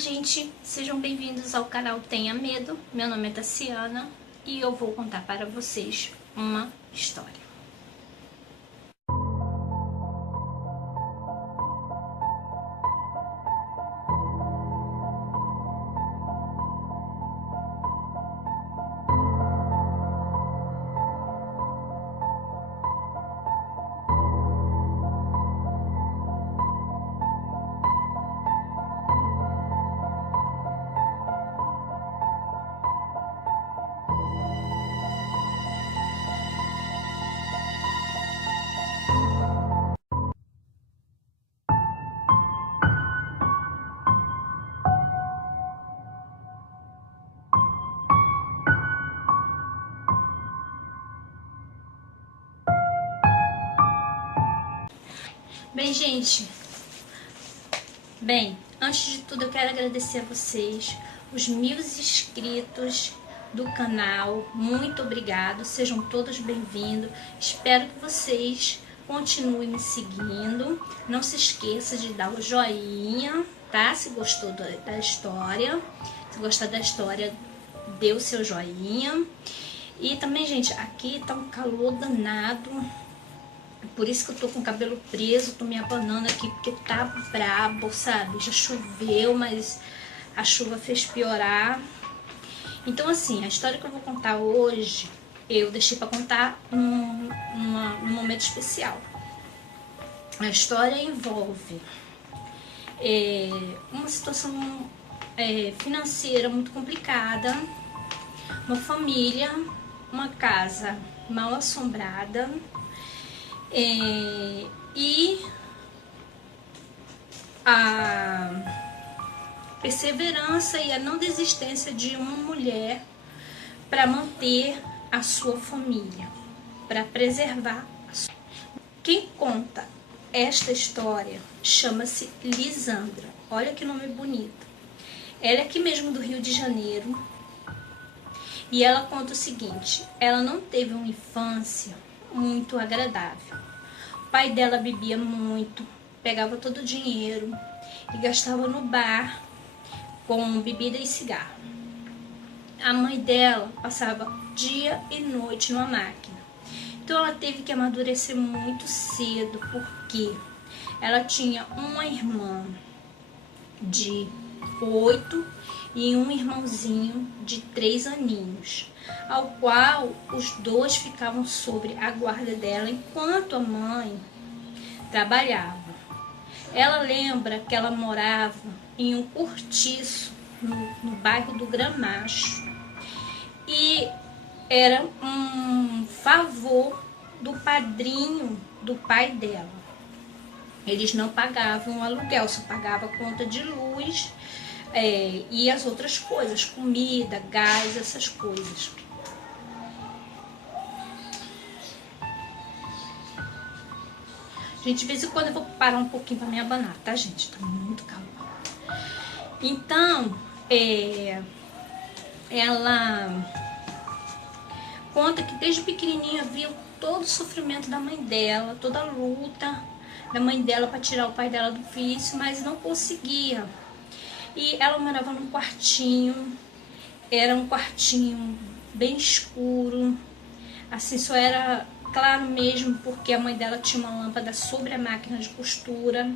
gente, sejam bem-vindos ao canal Tenha Medo. Meu nome é Tassiana e eu vou contar para vocês uma história. Bem, gente, antes de tudo eu quero agradecer a vocês, os 1000 inscritos do canal. Muito obrigado, sejam todos bem-vindos. Espero que vocês continuem me seguindo. Não se esqueça de dar o joinha, tá? Se gostou da história, se gostar da história, dê o seu joinha. E também, gente, aqui tá um calor danado. Por isso que eu tô com o cabelo preso, tô me abanando aqui, porque tá brabo, sabe? Já choveu, mas a chuva fez piorar. Então, assim, a história que eu vou contar hoje, eu deixei pra contar num momento especial. A história envolve uma situação financeira muito complicada, uma família, uma casa mal assombrada, e a perseverança e a não desistência de uma mulher para manter a sua família, para preservar a sua... Quem conta esta história chama-se Lisandra. Olha que nome bonito. Ela é aqui mesmo do Rio de Janeiro e ela conta o seguinte: ela não teve uma infância muito agradável. O pai dela bebia muito, pegava todo o dinheiro e gastava no bar com bebida e cigarro. A mãe dela passava dia e noite numa máquina. Então ela teve que amadurecer muito cedo, porque ela tinha uma irmã de 8 e um irmãozinho de 3 aninhos, ao qual os dois ficavam sobre a guarda dela enquanto a mãe trabalhava. Ela lembra que ela morava em um cortiço no bairro do Gramacho e era um favor do padrinho do pai dela. Eles não pagavam aluguel, só pagava conta de luz e as outras coisas, comida, gás, essas coisas. Gente, de vez em quando eu vou parar um pouquinho para me abanar, tá, gente? Tá muito calor. Então, ela conta que desde pequenininha viu todo o sofrimento da mãe dela, toda a luta da mãe dela para tirar o pai dela do vício, mas não conseguia. E ela morava num quartinho, era um quartinho bem escuro, assim, só era claro mesmo porque a mãe dela tinha uma lâmpada sobre a máquina de costura.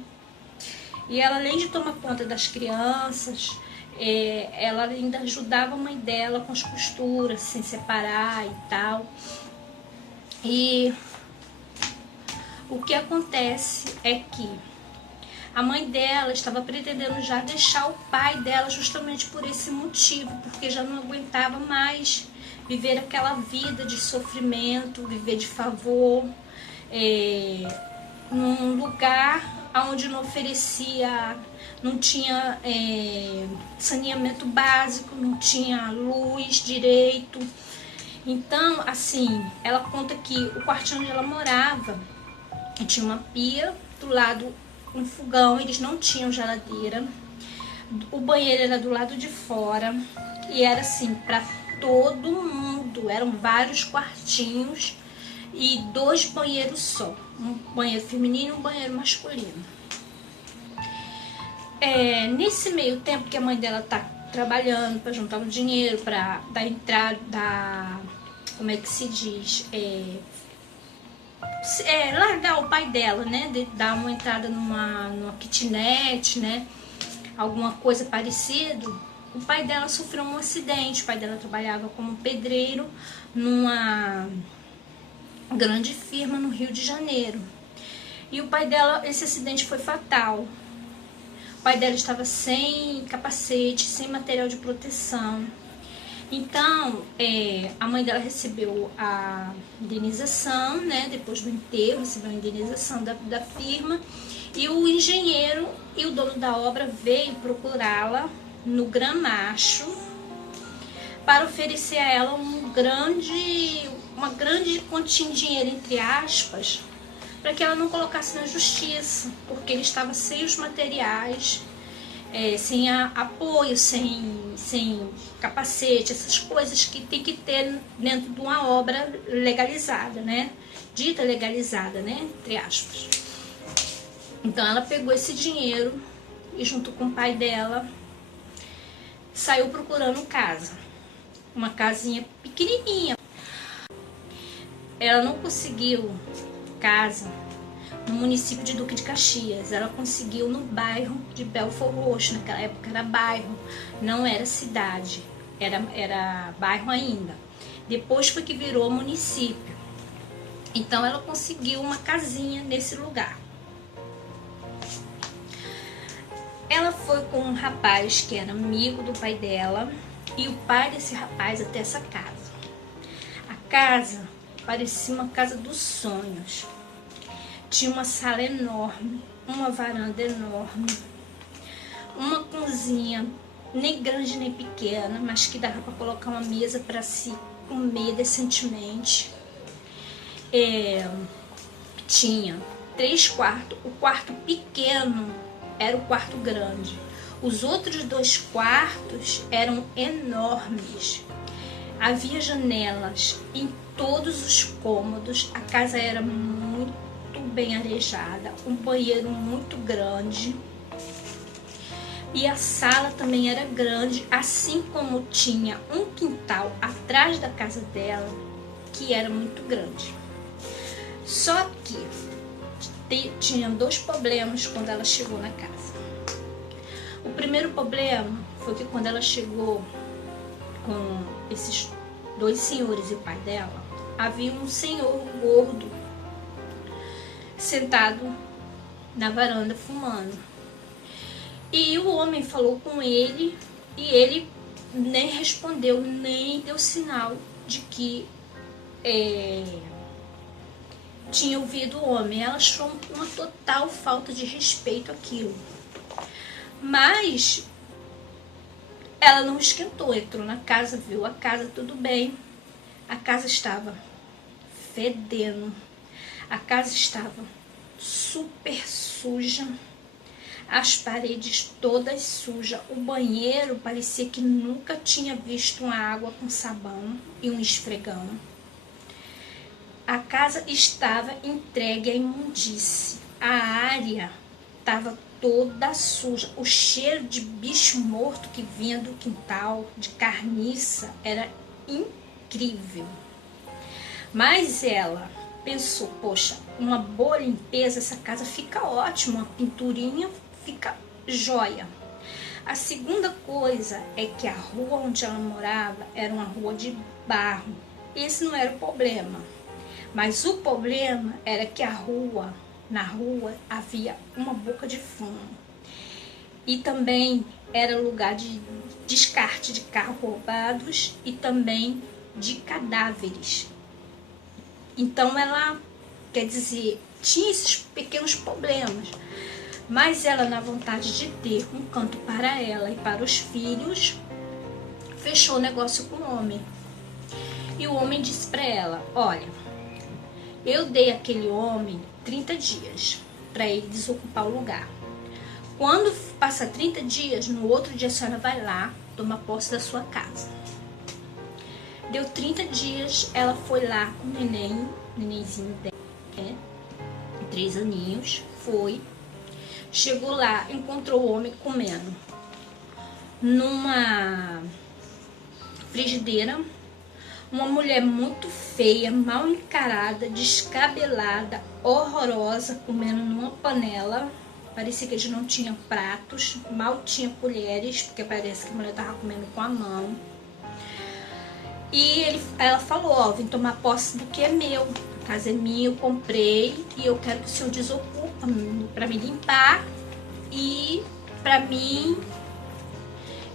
E ela, além de tomar conta das crianças, ela ainda ajudava a mãe dela com as costuras, sem separar e tal. E o que acontece é que a mãe dela estava pretendendo já deixar o pai dela justamente por esse motivo, porque já não aguentava mais viver aquela vida de sofrimento, viver de favor, num lugar onde não oferecia, não tinha saneamento básico, não tinha luz direito. Então, assim, ela conta que o quartinho onde ela morava tinha uma pia, do lado um fogão, eles não tinham geladeira, o banheiro era do lado de fora e era assim para todo mundo, eram vários quartinhos e 2 banheiros só, um banheiro feminino e um banheiro masculino. Nesse meio tempo que a mãe dela tá trabalhando para juntar o dinheiro, para dar entrada, como é que se diz? Largar o pai dela, né? Dar uma entrada numa kitnet, né? Alguma coisa parecida. O pai dela sofreu um acidente. O pai dela trabalhava como pedreiro numa grande firma no Rio de Janeiro. E o pai dela, esse acidente foi fatal. O pai dela estava sem capacete, sem material de proteção. Então, a mãe dela recebeu a indenização, né? Depois do enterro, recebeu a indenização da firma. E o engenheiro e o dono da obra veio procurá-la no Gramacho para oferecer a ela uma grande quantia de dinheiro, entre aspas, para que ela não colocasse na justiça, porque ele estava sem os materiais, sem apoio, sem capacete, essas coisas que tem que ter dentro de uma obra legalizada, né? Dita legalizada, né? Entre aspas. Então ela pegou esse dinheiro e junto com o pai dela saiu procurando casa. Uma casinha pequenininha. Ela não conseguiu casa no município de Duque de Caxias. Ela conseguiu no bairro de Belford Roxo. Naquela época era bairro, não era cidade. Era bairro ainda. Depois foi que virou município. Então ela conseguiu uma casinha nesse lugar. Ela foi com um rapaz que era amigo do pai dela e o pai desse rapaz até essa casa. A casa parecia uma casa dos sonhos. Tinha uma sala enorme, uma varanda enorme, uma cozinha nem grande nem pequena, mas que dava para colocar uma mesa para se comer decentemente. Tinha 3 quartos, o quarto pequeno era o quarto grande. Os outros 2 quartos eram enormes. Havia janelas em todos os cômodos. A casa era muito bem arejada, um banheiro muito grande. E a sala também era grande, assim como tinha um quintal atrás da casa dela, que era muito grande. Só que tinha 2 problemas quando ela chegou na casa. O primeiro problema foi que quando ela chegou com esses 2 senhores e o pai dela, havia um senhor gordo sentado na varanda fumando. E o homem falou com ele e ele nem respondeu, nem deu sinal de que tinha ouvido o homem. Ela achou uma total falta de respeito aquilo. Mas ela não esquentou, entrou na casa, viu a casa, tudo bem. A casa estava fedendo. A casa estava super suja. As paredes todas sujas. O banheiro parecia que nunca tinha visto uma água com sabão e um esfregão. A casa estava entregue à imundície. A área estava toda suja. O cheiro de bicho morto que vinha do quintal, de carniça, era incrível. Mas ela pensou, poxa, uma boa limpeza, essa casa fica ótima, uma pinturinha fica jóia. A segunda coisa é que a rua onde ela morava era uma rua de barro. Esse não era o problema. Mas o problema era que na rua havia uma boca de fumo. E também era lugar de descarte de carros roubados e também de cadáveres. Então ela, quer dizer, tinha esses pequenos problemas. Mas ela, na vontade de ter um canto para ela e para os filhos, fechou o negócio com o homem. E o homem disse para ela, olha, eu dei àquele homem 30 dias para ele desocupar o lugar. Quando passar 30 dias, no outro dia a senhora vai lá, toma posse da sua casa. Deu 30 dias, ela foi lá com o nenenzinho dela, 3 aninhos, foi, Chegou lá, encontrou o homem comendo numa frigideira. Uma mulher muito feia, mal encarada, descabelada, horrorosa, comendo numa panela. Parecia que eles não tinham pratos, mal tinha colheres, porque parece que a mulher estava comendo com a mão. E ela falou, ó, vim tomar posse do que é meu, a casa é minha, eu comprei e eu quero que o senhor desocupa para me limpar e para mim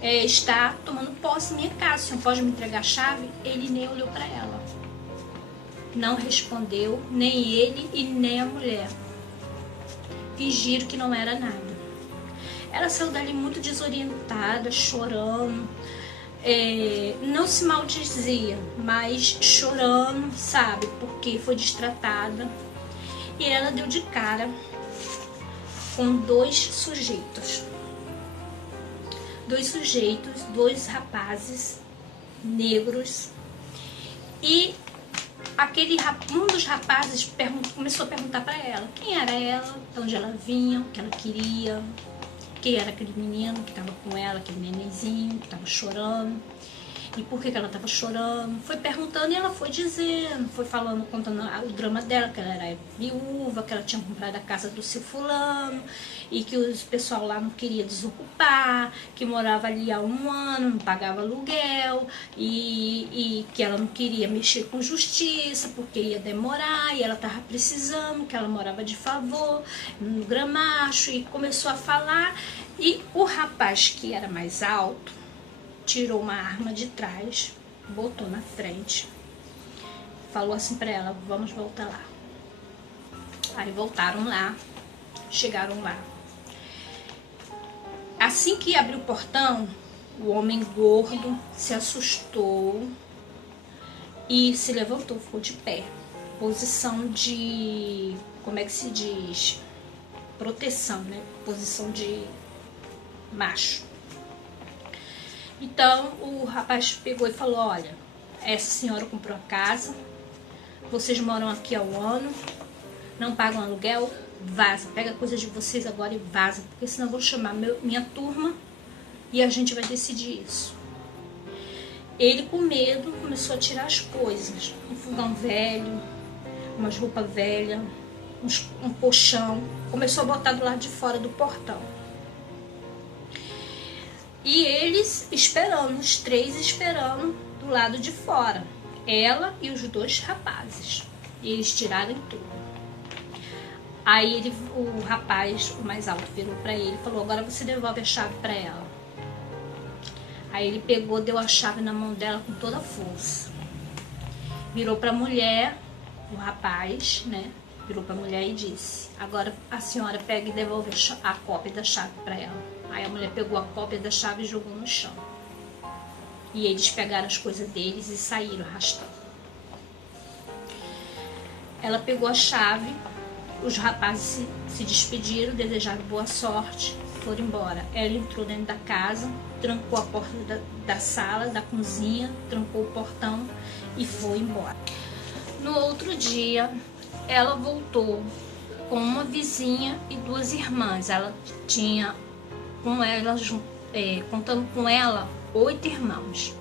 estar tomando posse da minha casa. O senhor pode me entregar a chave? Ele nem olhou para ela. Não respondeu, nem ele e nem a mulher. Fingiram que não era nada. Ela saiu dali muito desorientada, chorando. Não se maldizia, mas chorando, sabe? Porque foi destratada. E ela deu de cara com dois sujeitos, dois rapazes negros. E um dos rapazes começou a perguntar para ela quem era ela, de onde ela vinha, o que ela queria, quem era aquele menino que estava com ela, aquele nenenzinho que estava chorando, e por que ela estava chorando. Foi perguntando e ela foi dizendo, foi falando, contando o drama dela, que ela era viúva, que ela tinha comprado a casa do seu fulano e que o pessoal lá não queria desocupar, que morava ali há 1 ano, não pagava aluguel e que ela não queria mexer com justiça porque ia demorar e ela estava precisando, que ela morava de favor no Gramacho, e começou a falar. E o rapaz, que era mais alto, tirou uma arma de trás, botou na frente, falou assim pra ela, vamos voltar lá. Aí voltaram lá, chegaram lá. Assim que abriu o portão, o homem gordo se assustou e se levantou, ficou de pé. Posição de, como é que se diz? Proteção, né? Posição de macho. Então o rapaz pegou e falou, olha, essa senhora comprou a casa, vocês moram aqui há 1 ano, não pagam aluguel, vaza, pega coisas de vocês agora e vaza, porque senão eu vou chamar minha turma e a gente vai decidir isso. Ele, com medo, começou a tirar as coisas, um fogão velho, umas roupas velhas, um colchão, começou a botar do lado de fora do portão. E eles esperando, os 3 esperando do lado de fora, ela e os 2 rapazes. E eles tiraram tudo. Aí o rapaz, o mais alto, virou pra ele e falou, agora você devolve a chave pra ela. Aí ele pegou, deu a chave na mão dela com toda a força. Virou pra mulher, o rapaz, né? Virou pra mulher e disse, agora a senhora pega e devolve a cópia da chave pra ela. Aí a mulher pegou a cópia da chave e jogou no chão. E eles pegaram as coisas deles e saíram arrastando. Ela pegou a chave, os rapazes se despediram, desejaram boa sorte, foram embora. Ela entrou dentro da casa, trancou a porta da sala, da cozinha, trancou o portão e foi embora. No outro dia, ela voltou com uma vizinha e 2 irmãs. Ela tinha com ela, contando com ela, 8 irmãos.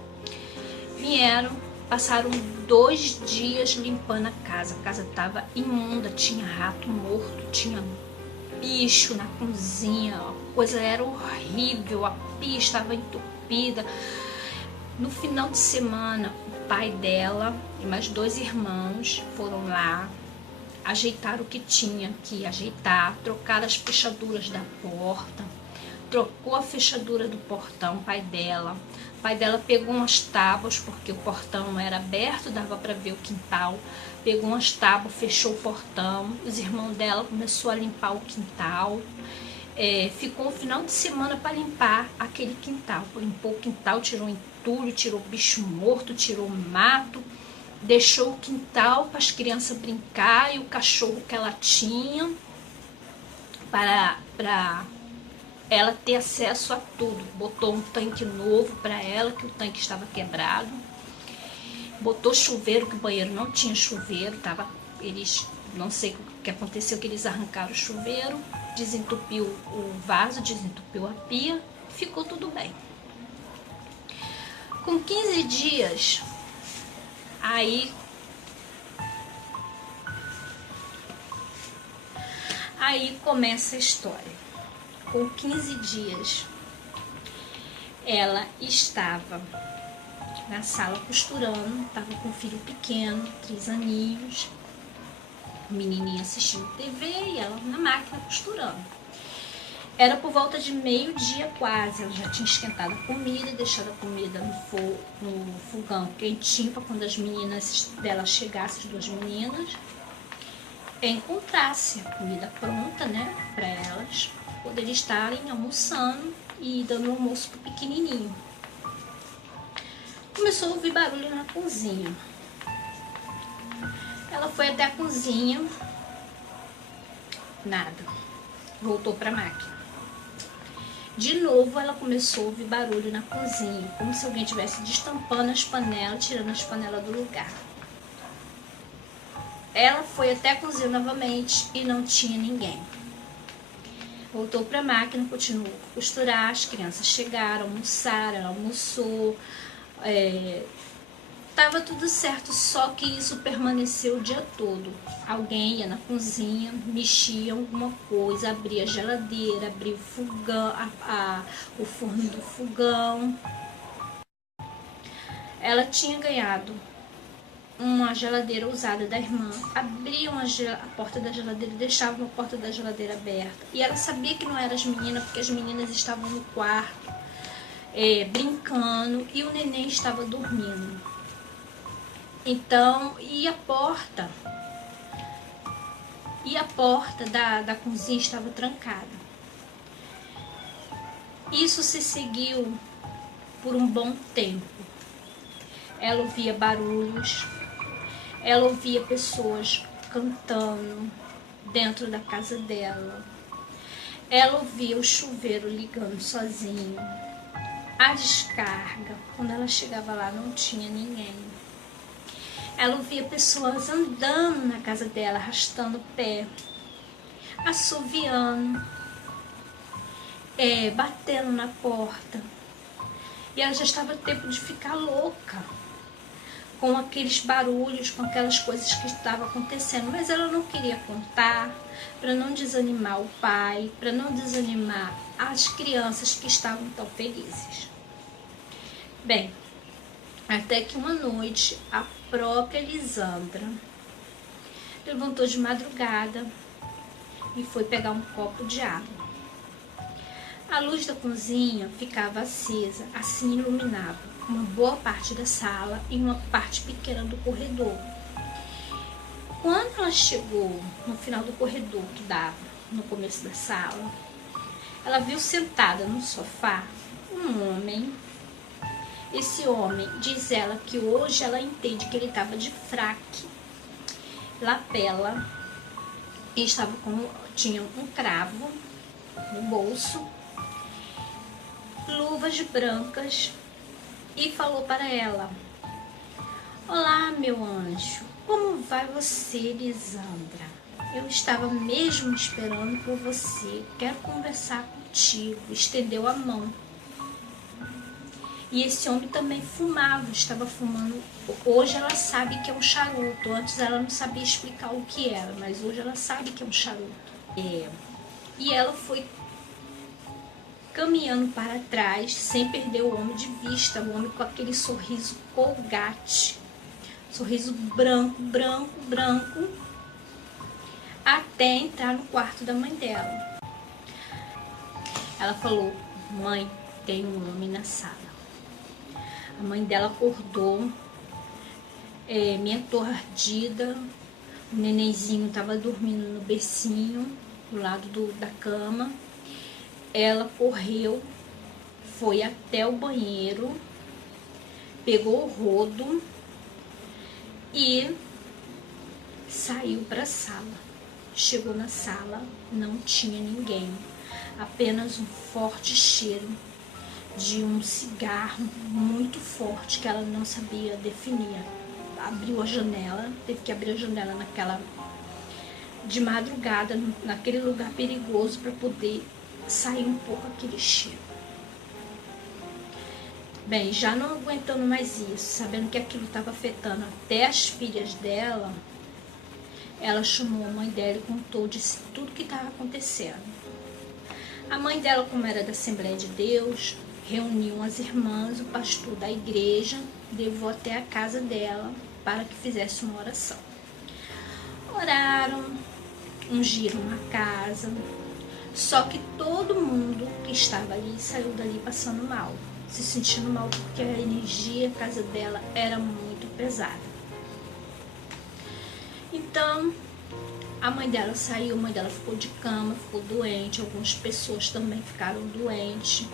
Vieram, passaram 2 dias limpando a casa estava imunda, tinha rato morto, tinha bicho na cozinha, a coisa era horrível, a pia estava entupida. No final de semana, o pai dela e mais 2 irmãos foram lá, ajeitaram o que tinha que ajeitar, trocaram as fechaduras da porta, trocou a fechadura do portão, o pai dela. O pai dela pegou umas tábuas, porque o portão era aberto, dava para ver o quintal. Pegou umas tábuas, fechou o portão. Os irmãos dela começou a limpar o quintal. Ficou um final de semana para limpar aquele quintal. Limpou o quintal, tirou entulho, tirou bicho morto, tirou mato. Deixou o quintal para as crianças brincar e o cachorro que ela tinha para ela ter acesso a tudo. Botou um tanque novo para ela, que o tanque estava quebrado. Botou chuveiro, que o banheiro não tinha chuveiro, não sei o que aconteceu, que eles arrancaram o chuveiro, desentupiu o vaso, desentupiu a pia, ficou tudo bem. Com 15 dias, aí começa a história. Com 15 dias, ela estava na sala costurando, estava com um filho pequeno, 3 aninhos, o menininho assistindo TV e ela na máquina costurando. Era por volta de meio-dia quase, ela já tinha esquentado a comida e deixado a comida no fogão quentinho para quando as meninas dela chegassem, as 2 meninas, encontrasse a comida pronta, né, para elas poderem estarem almoçando e dando almoço pro pequenininho. Começou a ouvir barulho na cozinha. Ela foi até a cozinha, nada, voltou para a máquina. De novo ela começou a ouvir barulho na cozinha, como se alguém estivesse destampando as panelas, tirando as panelas do lugar. Ela foi até a cozinha novamente e não tinha ninguém. Voltou para a máquina, continuou a costurar, as crianças chegaram, almoçaram, ela almoçou, tava tudo certo, só que isso permaneceu o dia todo. Alguém ia na cozinha, mexia alguma coisa, abria a geladeira, abria o fogão, o forno do fogão. Ela tinha ganhado uma geladeira usada da irmã, abriam a porta da geladeira e deixavam a porta da geladeira aberta. E ela sabia que não eram as meninas, porque as meninas estavam no quarto, brincando, e o neném estava dormindo. Então, e a porta da cozinha estava trancada. Isso se seguiu por um bom tempo. Ela ouvia barulhos, ela ouvia pessoas cantando dentro da casa dela. Ela ouvia o chuveiro ligando sozinho. A descarga, quando ela chegava lá, não tinha ninguém. Ela ouvia pessoas andando na casa dela, arrastando o pé, assoviando, batendo na porta. E ela já estava no tempo de ficar louca com aqueles barulhos, com aquelas coisas que estavam acontecendo. Mas ela não queria contar, para não desanimar o pai, para não desanimar as crianças que estavam tão felizes. Bem, até que uma noite a própria Lisandra levantou de madrugada e foi pegar um copo de água. A luz da cozinha ficava acesa, assim iluminava uma boa parte da sala e uma parte pequena do corredor. Quando ela chegou no final do corredor, que dava no começo da sala, ela viu sentada no sofá um homem. Esse homem, diz ela que hoje ela entende que ele estava de fraque, lapela, e tinha um cravo no bolso, luvas brancas, e falou para ela: "Olá, meu anjo, como vai você, Lisandra? Eu estava mesmo esperando por você, quero conversar contigo." Estendeu a mão. E esse homem também fumava, estava fumando. Hoje ela sabe que é um charuto. Antes ela não sabia explicar o que era, mas hoje ela sabe que é um charuto. E ela foi caminhando para trás, sem perder o homem de vista. O homem com aquele sorriso colgate, sorriso branco, branco, branco, até entrar no quarto da mãe dela. Ela falou: "Mãe, tem um homem na sala." A mãe dela acordou, meio ardida. O nenenzinho estava dormindo no bercinho, do lado da cama. Ela correu, foi até o banheiro, pegou o rodo e saiu para a sala. Chegou na sala, não tinha ninguém, apenas um forte cheiro de um cigarro muito forte que ela não sabia definir. Abriu a janela, teve que abrir a janela de madrugada naquele lugar perigoso para poder sair um pouco aquele cheiro. Bem, já não aguentando mais isso, sabendo que aquilo estava afetando até as filhas dela, ela chamou a mãe dela e contou, disse tudo que estava acontecendo. A mãe dela, como era da Assembleia de Deus, reuniu as irmãs, o pastor da igreja, levou até a casa dela para que fizesse uma oração. Oraram, ungiram a casa, só que todo mundo que estava ali saiu dali passando mal, se sentindo mal porque a energia, a casa dela era muito pesada. Então, a mãe dela saiu, a mãe dela ficou de cama, ficou doente, algumas pessoas também ficaram doentes.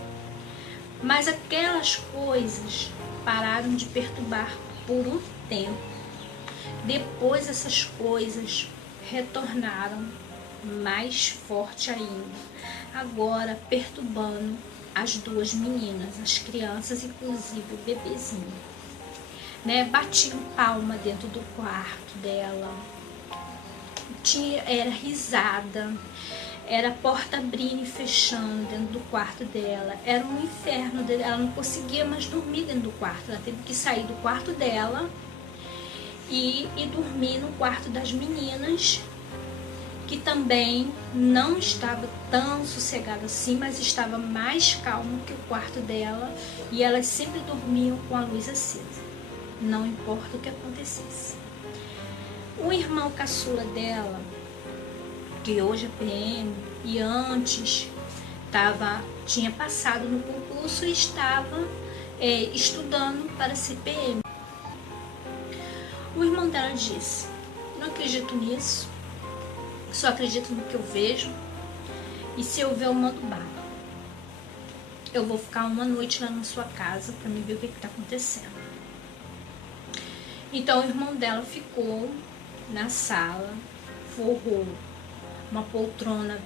Mas aquelas coisas pararam de perturbar por um tempo. Depois essas coisas retornaram mais forte ainda, agora perturbando as duas meninas, as crianças, inclusive o bebezinho. Batiam palma dentro do quarto dela, era risada, era porta abrindo e fechando dentro do quarto dela, era um inferno, ela não conseguia mais dormir dentro do quarto, ela teve que sair do quarto dela e dormir no quarto das meninas, que também não estava tão sossegado assim, mas estava mais calmo que o quarto dela, e elas sempre dormiam com a luz acesa, não importa o que acontecesse. O irmão caçula dela, que hoje é PM, e antes tinha passado no concurso e estava estudando para ser PM. O irmão dela disse: não acredito nisso, só acredito no que eu vejo, e se eu ver eu mando bala. Eu vou ficar uma noite lá na sua casa para me ver o que está acontecendo. Então o irmão dela ficou na sala, forrou uma poltrona,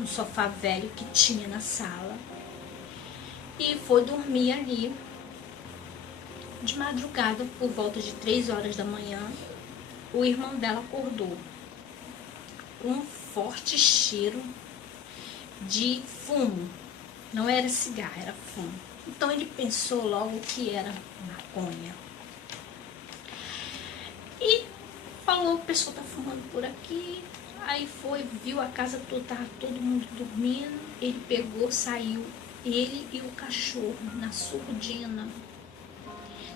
um sofá velho que tinha na sala, e foi dormir ali. De madrugada, por volta de 3 horas da manhã, o irmão dela acordou com um forte cheiro de fumo. Não era cigarro, era fumo. Então ele pensou logo que era maconha. E falou: o pessoal tá fumando por aqui. Aí foi, viu a casa toda, tava todo mundo dormindo. Ele pegou, saiu, ele e o cachorro na surdina.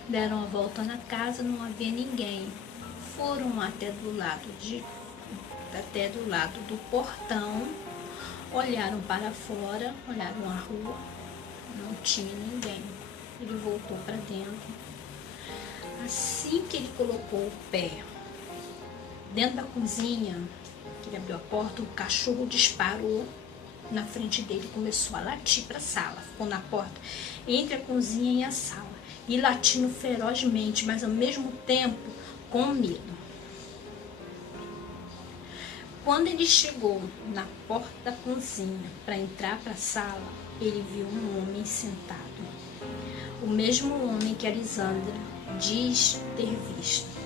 Deram a volta na casa, não havia ninguém. Foram até do lado do portão, olharam para fora, olharam a rua, não tinha ninguém. Ele voltou para dentro. Assim que ele colocou o pé dentro da cozinha, que ele abriu a porta, o cachorro disparou na frente dele, começou a latir para a sala, ficou na porta entre a cozinha e a sala, e latindo ferozmente, mas ao mesmo tempo com medo. Quando ele chegou na porta da cozinha para entrar para a sala, ele viu um homem sentado. O mesmo homem que a Lisandra diz ter visto.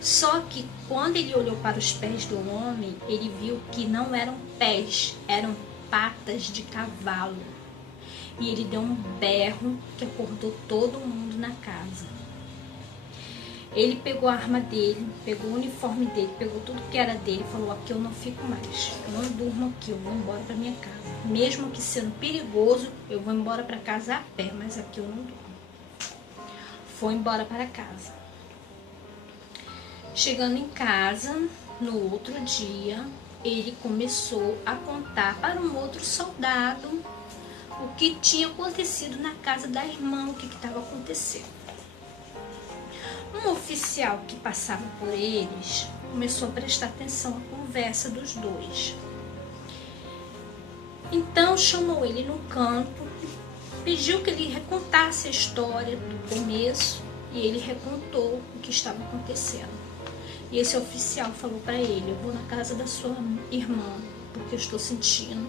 Só que quando ele olhou para os pés do homem, ele viu que não eram pés, eram patas de cavalo. E ele deu um berro que acordou todo mundo na casa. Ele pegou a arma dele, pegou o uniforme dele, pegou tudo que era dele e falou: aqui eu não fico mais, eu não durmo aqui, eu vou embora para minha casa. Mesmo que sendo perigoso, eu vou embora para casa a pé, mas aqui eu não durmo. Foi embora para casa. Chegando em casa, no outro dia, ele começou a contar para um outro soldado o que tinha acontecido na casa da irmã, o que estava acontecendo. Um oficial que passava por eles começou a prestar atenção à conversa dos dois. Então chamou ele no canto, pediu que ele recontasse a história do começo, e ele recontou o que estava acontecendo. E esse oficial falou para ele: eu vou na casa da sua irmã, porque eu estou sentindo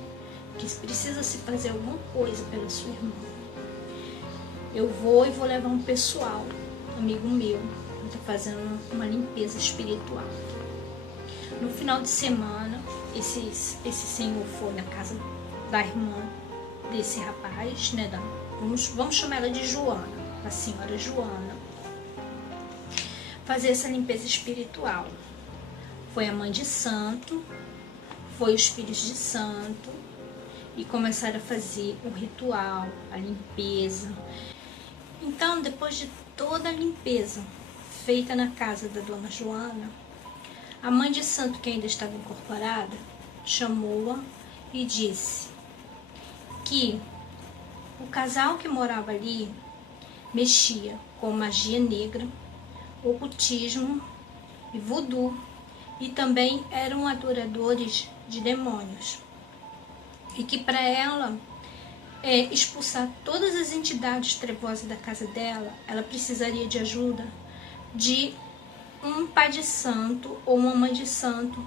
que precisa se fazer alguma coisa pela sua irmã. Eu vou e vou levar um pessoal, amigo meu, que está fazendo uma limpeza espiritual. No final de semana, esse senhor foi na casa da irmã desse rapaz, né? Vamos chamar ela de Joana, a senhora Joana, fazer essa limpeza espiritual. Foi a mãe de santo, foi os filhos de santo, e começaram a fazer o ritual, a limpeza. Então, depois de toda a limpeza feita na casa da dona Joana, a mãe de santo, que ainda estava incorporada, chamou-a e disse que o casal que morava ali mexia com magia negra, ocultismo e voodoo, e também eram adoradores de demônios. E que para ela expulsar todas as entidades trevosas da casa dela, ela precisaria de ajuda de um pai de santo ou uma mãe de santo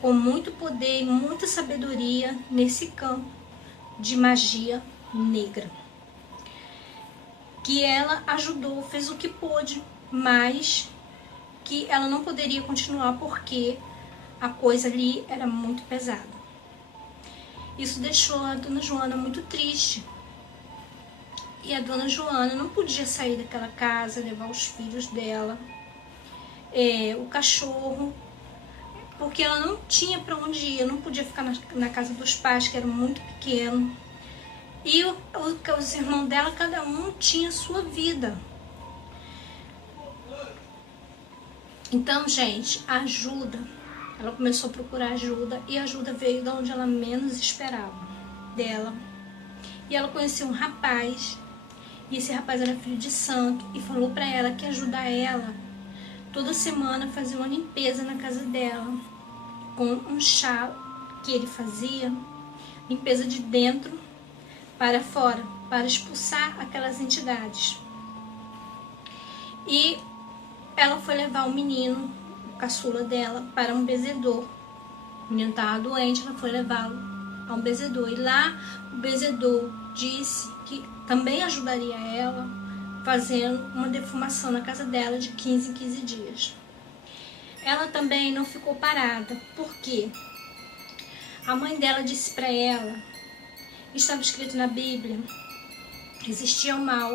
com muito poder e muita sabedoria nesse campo de magia negra. Que ela ajudou, fez o que pôde, mas que ela não poderia continuar porque a coisa ali era muito pesada. Isso deixou a dona Joana muito triste. E a dona Joana não podia sair daquela casa, levar os filhos dela, o cachorro, porque ela não tinha para onde ir, não podia ficar na casa dos pais, que eram muito pequenos. E os irmãos dela, cada um tinha sua vida. Então, gente, a ajuda, ela começou a procurar ajuda, e a ajuda veio de onde ela menos esperava dela. E ela conheceu um rapaz, e esse rapaz era filho de santo, e falou para ela que ia ajudar ela toda semana a fazer uma limpeza na casa dela, com um chá que ele fazia, limpeza de dentro para fora, para expulsar aquelas entidades. E ela foi levar o menino, o caçula dela, para um benzedor. O menino estava doente, ela foi levá-lo a um benzedor. E lá o benzedor disse que também ajudaria ela fazendo uma defumação na casa dela de 15 em 15 dias. Ela também não ficou parada, porque a mãe dela disse para ela, estava escrito na Bíblia, existia o mal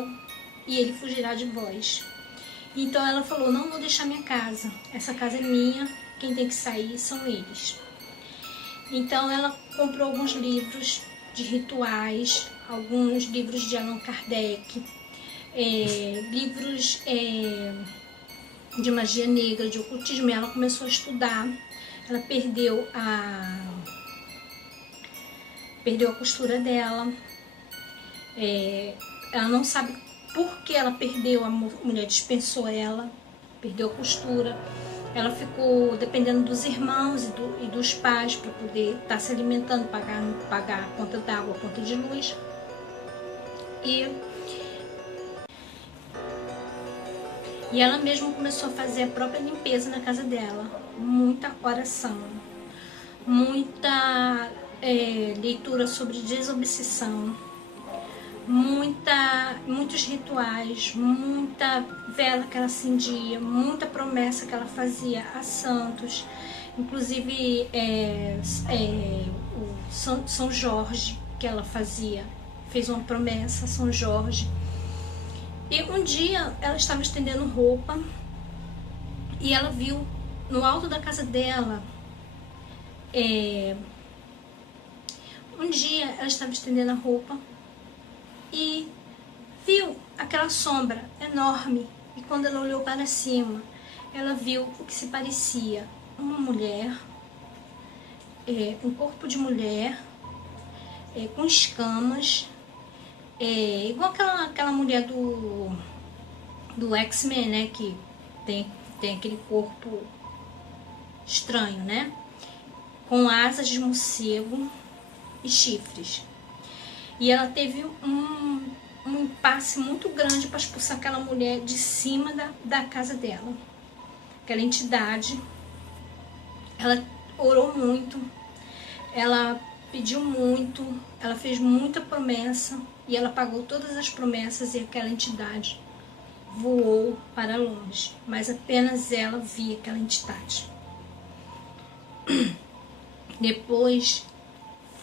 e ele fugirá de vós. Então ela falou, não vou deixar minha casa, essa casa é minha, quem tem que sair são eles. Então ela comprou alguns livros de rituais, alguns livros de Allan Kardec, livros de magia negra, de ocultismo, e ela começou a estudar. Ela perdeu a costura dela, ela não sabe por que ela perdeu, a mulher dispensou ela, perdeu a costura. Ela ficou dependendo dos irmãos e dos pais para poder estar se alimentando, pagar a conta d'água, a conta de luz. E ela mesma começou a fazer a própria limpeza na casa dela. Muita oração, muita leitura sobre desobsessão, muitos rituais, muita vela que ela acendia, muita promessa que ela fazia a santos, inclusive o São Jorge, que ela fez uma promessa a São Jorge. E um dia ela estava estendendo roupa e ela viu no alto da casa dela, um dia ela estava estendendo a roupa e viu aquela sombra enorme, e quando ela olhou para cima, ela viu o que se parecia uma mulher, um corpo de mulher, com escamas, igual aquela mulher do X-Men, né, que tem aquele corpo estranho, né, com asas de morcego e chifres. E ela teve um impasse muito grande para expulsar aquela mulher de cima da casa dela. Aquela entidade. Ela orou muito, ela pediu muito, ela fez muita promessa, e ela pagou todas as promessas, e aquela entidade voou para longe, mas apenas ela via aquela entidade. Depois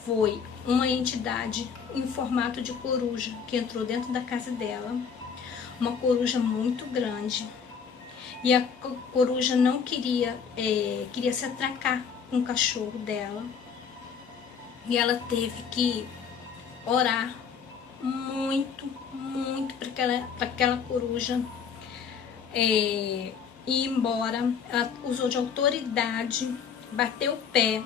foi uma entidade em formato de coruja que entrou dentro da casa dela, uma coruja muito grande, e a coruja não queria se atracar com o cachorro dela, e ela teve que orar muito para aquela coruja ir embora. Ela usou de autoridade, bateu o pé,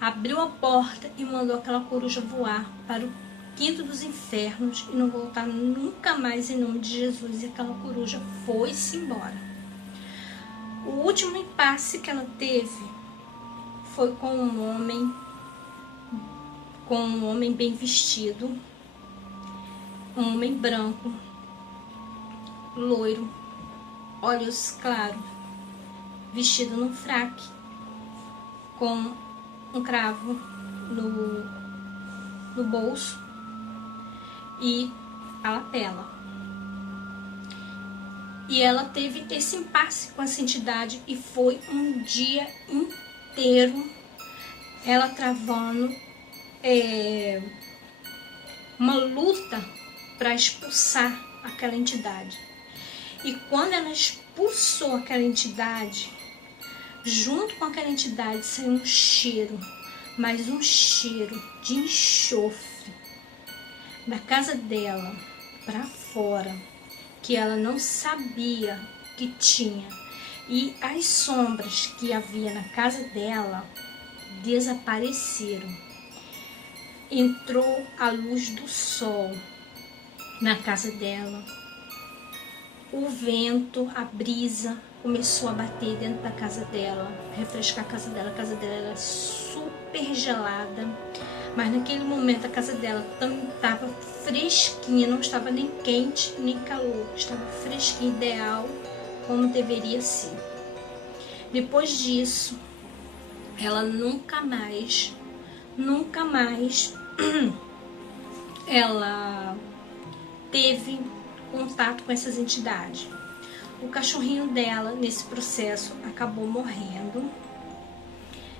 abriu a porta e mandou aquela coruja voar para o quinto dos infernos e não voltar nunca mais, em nome de Jesus. E aquela coruja foi-se embora. O último impasse que ela teve foi com um homem bem vestido, um homem branco, loiro, olhos claros, vestido num fraque, com um cravo no bolso e a lapela. E ela teve esse impasse com essa entidade e foi um dia inteiro ela travando uma luta para expulsar aquela entidade. E quando ela expulsou aquela entidade, junto com aquela entidade saiu um cheiro, mas um cheiro de enxofre da casa dela para fora, que ela não sabia que tinha. E as sombras que havia na casa dela desapareceram. Entrou a luz do sol na casa dela. O vento, a brisa começou a bater dentro da casa dela, refrescar a casa dela. A casa dela era super gelada, mas naquele momento a casa dela estava fresquinha, não estava nem quente nem calor, estava fresquinha, ideal, como deveria ser. Depois disso, ela nunca mais ela teve contato com essas entidades. O cachorrinho dela, nesse processo, acabou morrendo.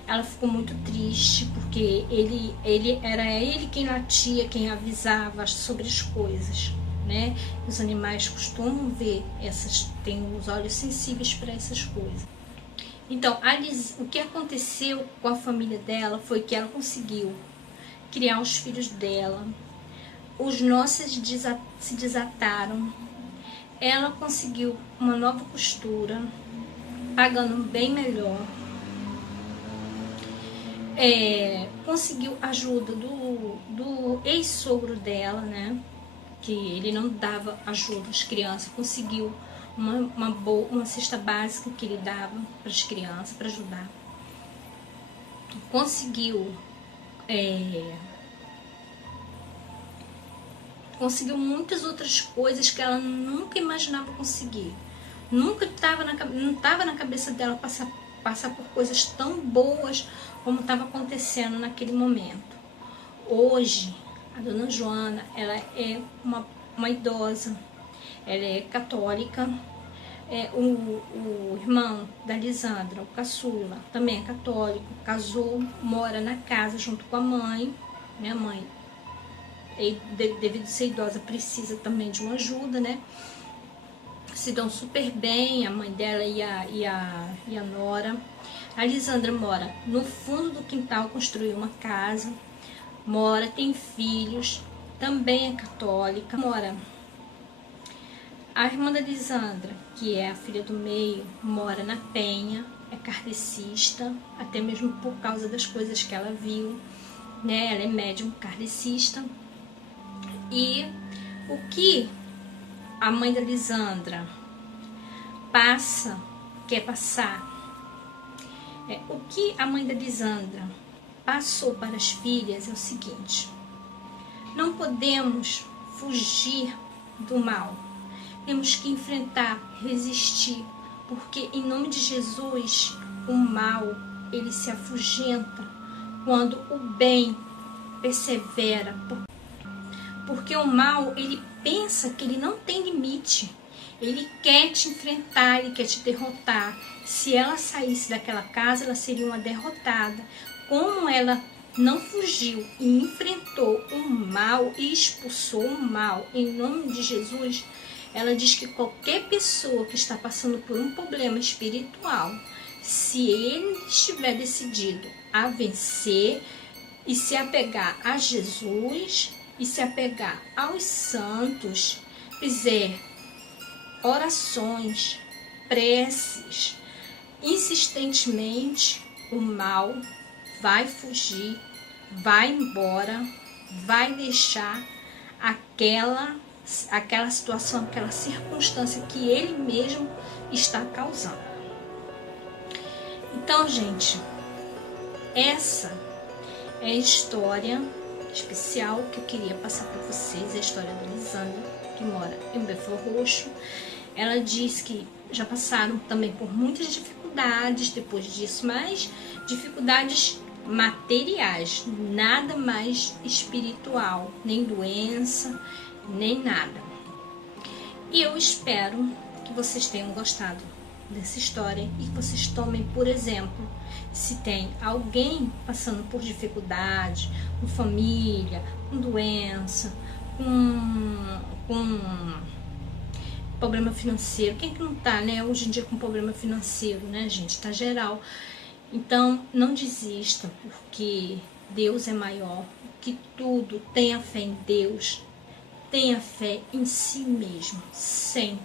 Ela ficou muito triste, porque era ele quem latia, quem avisava sobre as coisas, né? Os animais costumam ver têm os olhos sensíveis para essas coisas. Então, o que aconteceu com a família dela foi que ela conseguiu criar os filhos dela, os nós se desataram, ela conseguiu uma nova costura, pagando bem melhor, conseguiu ajuda do ex-sogro dela, né? Que ele não dava ajuda às crianças, conseguiu uma cesta básica que ele dava para as crianças, para ajudar. Conseguiu muitas outras coisas que ela nunca imaginava conseguir. Não estava na cabeça dela passar por coisas tão boas como estava acontecendo naquele momento. Hoje, a dona Joana, ela é uma idosa, ela é católica. O irmão da Lisandra, o caçula, também é católico, casou, mora na casa junto com a mãe. Minha mãe, devido a ser idosa, precisa também de uma ajuda, né? Se dão super bem, a mãe dela e a nora. A Lisandra mora no fundo do quintal, construiu uma casa, tem filhos, também é católica, mora. A irmã da Lisandra, que é a filha do meio, mora na Penha, é kardecista, até mesmo por causa das coisas que ela viu, né? Ela é médium kardecista. E o que a mãe da Lisandra quer passar, o que a mãe da Lisandra passou para as filhas é o seguinte: não podemos fugir do mal, temos que enfrentar, resistir, porque em nome de Jesus o mal ele se afugenta quando o bem persevera, porque o mal ele pensa que ele não tem limite, Ele quer te enfrentar, ele quer te derrotar. Se ela saísse daquela casa, ela seria uma derrotada. Como ela não fugiu e enfrentou o mal e expulsou o mal em nome de Jesus, ela diz que qualquer pessoa que está passando por um problema espiritual, se ele estiver decidido a vencer e se apegar a Jesus e se apegar aos santos, fizer orações, preces, insistentemente, o mal vai fugir, vai embora, vai deixar aquela situação, aquela circunstância que ele mesmo está causando. Então, gente, essa é a história especial que eu queria passar para vocês, a história da Lisandra, que mora em Belford Roxo. Ela diz que já passaram também por muitas dificuldades depois disso, mas dificuldades materiais, nada mais espiritual, nem doença, nem nada. E eu espero que vocês tenham gostado dessa história e que vocês tomem, por exemplo, se tem alguém passando por dificuldade, com família, com doença, com problema financeiro. Quem que não tá, né? Hoje em dia com problema financeiro, né, gente? Tá geral. Então, não desista, porque Deus é maior que tudo. Tenha fé em Deus, tenha fé em si mesmo, sempre.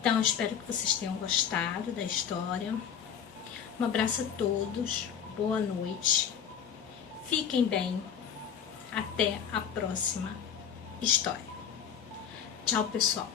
Então, eu espero que vocês tenham gostado da história. Um abraço a todos, boa noite, fiquem bem, até a próxima história. Tchau, pessoal.